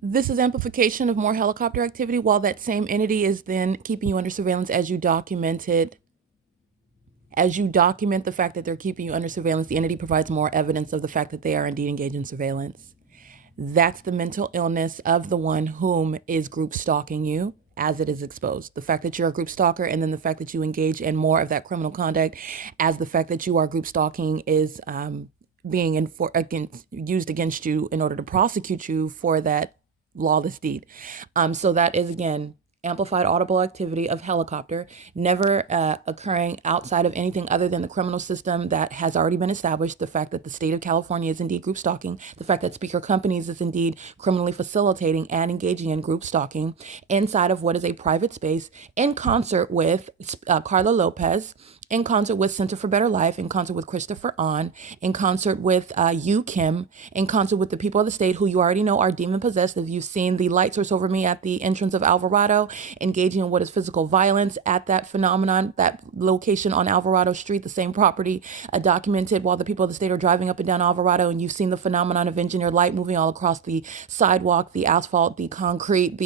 This is amplification of more helicopter activity while that same entity is then keeping you under surveillance as you document the fact that they're keeping you under surveillance. The entity provides more evidence of the fact that they are indeed engaged in surveillance. That's the mental illness of the one whom is group stalking you as it is exposed. The fact that you're a group stalker, and then the fact that you engage in more of that criminal conduct as the fact that you are group stalking is used against you in order to prosecute you for that lawless deed. So that is, again, amplified audible activity of helicopter, never occurring outside of anything other than the criminal system that has already been established. The fact that the state of California is indeed group stalking, the fact that speaker companies is indeed criminally facilitating and engaging in group stalking inside of what is a private space, in concert with Carla Lopez, in concert with Center for Better Life, in concert with Christopher On, in concert with you, Kim, in concert with the people of the state who you already know are demon possessed. If you've seen the light source over me at the entrance of Alvarado, engaging in what is physical violence at that phenomenon, that location on Alvarado Street, the same property documented while the people of the state are driving up and down Alvarado, and you've seen the phenomenon of engineered light moving all across the sidewalk, the asphalt, the concrete,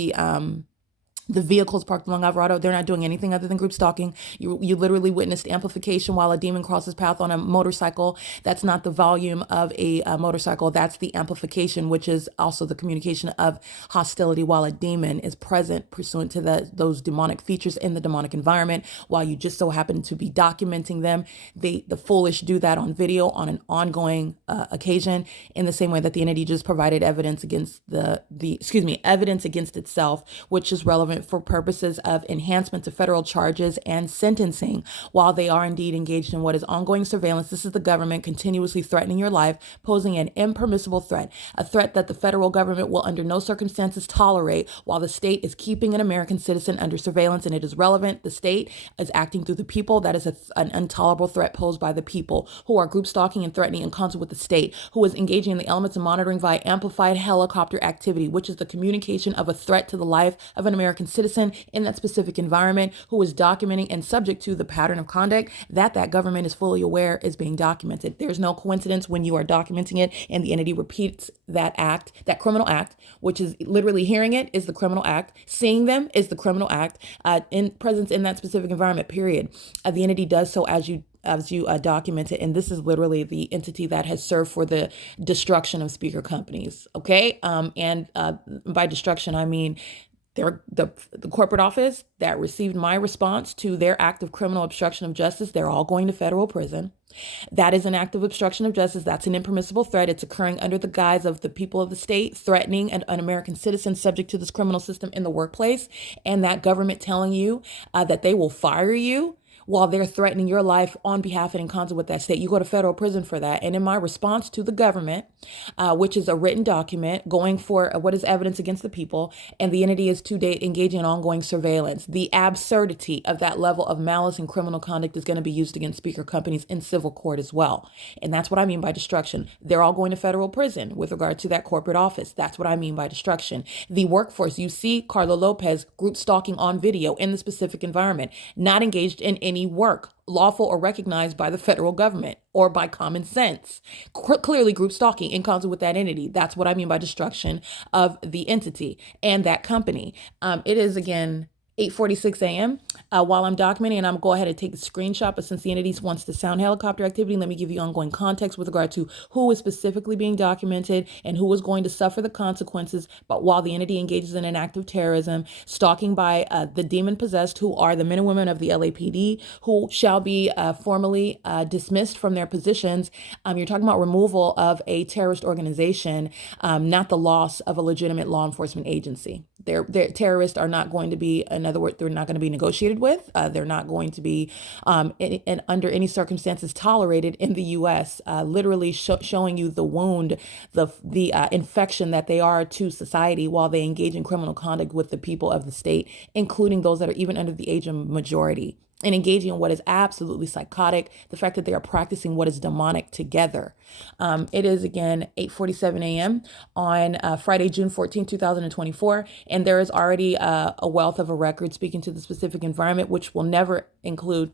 the vehicles parked along Alvarado. They're not doing anything other than group stalking. You literally witnessed amplification while a demon crosses path on a motorcycle. That's not the volume of a motorcycle. That's the amplification, which is also the communication of hostility while a demon is present pursuant to those demonic features in the demonic environment. While you just so happen to be documenting them, the foolish do that on video on an ongoing occasion, in the same way that the entity just provided evidence against evidence against itself, which is relevant for purposes of enhancement to federal charges and sentencing while they are indeed engaged in what is ongoing surveillance. This is the government continuously threatening your life, posing an impermissible threat, a threat that the federal government will under no circumstances tolerate while the state is keeping an American citizen under surveillance. And it is relevant. The state is acting through the people. That is an intolerable threat posed by the people who are group stalking and threatening in concert with the state, who is engaging in the elements of monitoring via amplified helicopter activity, which is the communication of a threat to the life of an American citizen in that specific environment, who is documenting and subject to the pattern of conduct that government is fully aware is being documented. There's no coincidence when you are documenting it and the entity repeats that act, that criminal act, which is literally hearing it is the criminal act, seeing them is the criminal act, in presence in that specific environment, period. The entity does so as you document it. And this is literally the entity that has served for the destruction of speaker companies. Okay. And by destruction, I mean the corporate office that received my response to their act of criminal obstruction of justice, they're all going to federal prison. That is an act of obstruction of justice. That's an impermissible threat. It's occurring under the guise of the people of the state threatening an American citizen subject to this criminal system in the workplace, and that government telling you that they will fire you while they're threatening your life on behalf and in concert with that state. You go to federal prison for that. And in my response to the government, which is a written document going for what is evidence against the people, and the entity is to date engaging in ongoing surveillance, the absurdity of that level of malice and criminal conduct is going to be used against speaker companies in civil court as well. And that's what I mean by destruction. They're all going to federal prison with regard to that corporate office. That's what I mean by destruction. The workforce, you see Carla Lopez group stalking on video in the specific environment, not engaged in any work lawful or recognized by the federal government or by common sense. Clearly group stalking in concert with that entity. That's what I mean by destruction of the entity and that company. It is, again, 8:46 a.m. While I'm documenting, and I'm going to go ahead and take a screenshot, but since the entity wants to sound helicopter activity, let me give you ongoing context with regard to who is specifically being documented and who is going to suffer the consequences. But while the entity engages in an act of terrorism, stalking by the demon possessed, who are the men and women of the LAPD, who shall be formally dismissed from their positions. You're talking about removal of a terrorist organization, not the loss of a legitimate law enforcement agency. Their terrorists are not going to be, in other words, they're not going to be negotiated with. They're not going to be under any circumstances tolerated in the U.S., literally showing you the wound, the infection that they are to society while they engage in criminal conduct with the people of the state, including those that are even under the age of majority, and engaging in what is absolutely psychotic, the fact that they are practicing what is demonic together. It is, again, 8:47 a.m. on Friday, June 14, 2024, and there is already a wealth of a record speaking to the specific environment, which will never include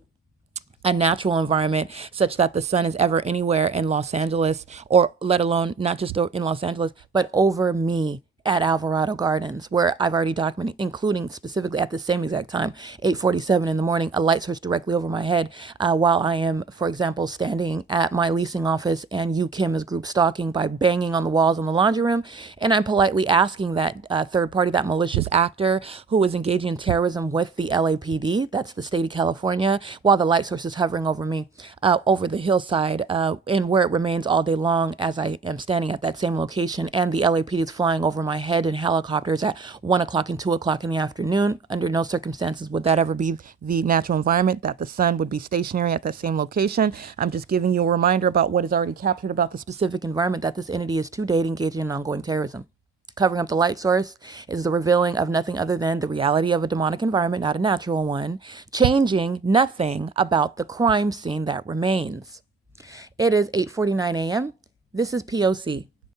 a natural environment such that the sun is ever anywhere in Los Angeles, or let alone not just in Los Angeles, but over me at Alvarado Gardens, where I've already documented, including specifically at the same exact time, 8:47 in the morning, a light source directly over my head, while I am, for example, standing at my leasing office and Yu Kim is group stalking by banging on the walls in the laundry room. And I'm politely asking that third party, that malicious actor who is engaging in terrorism with the LAPD, that's the state of California, while the light source is hovering over me, over the hillside, and where it remains all day long as I am standing at that same location, and the LAPD is flying over my head in helicopters at 1 o'clock and 2 o'clock in the afternoon. Under no circumstances would that ever be the natural environment that the sun would be stationary at that same location. I'm just giving you a reminder about what is already captured about the specific environment that this entity is to date engaging in ongoing terrorism. Covering up the light source is the revealing of nothing other than the reality of a demonic environment, not a natural one, changing nothing about the crime scene that remains. It is 8:49 a.m. This is P.O.C.